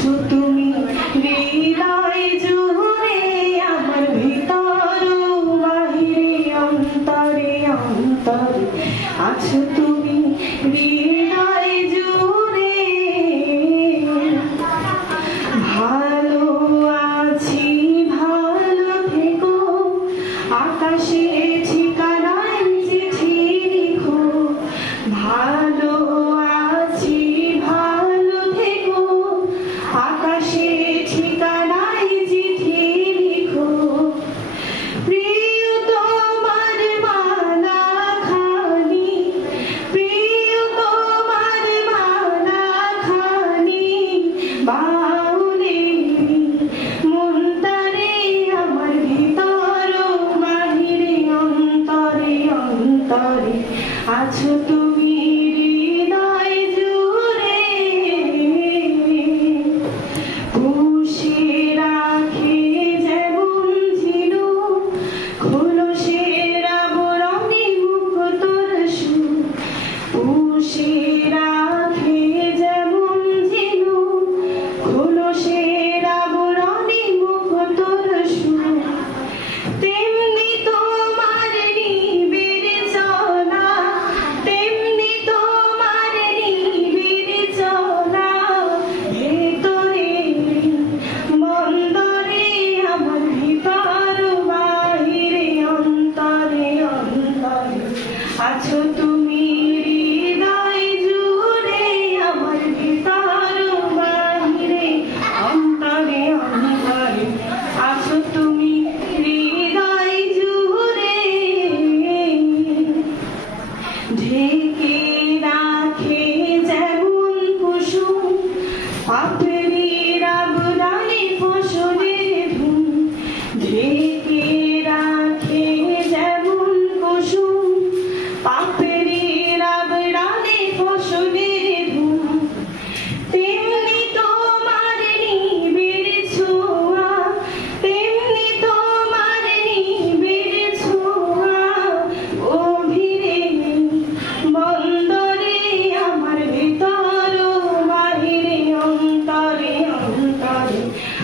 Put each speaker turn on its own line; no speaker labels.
ছোট অন্তরে আছো তুমি হৃদয় জুড়ে। খুশি রাখি যেমন ছিল আছো তুমি হৃদয় জুড়ে আমার বিসার বাহিরে অন্তরে অন্তরে আছো তুমি হৃদয় জুড়ে ঢেকে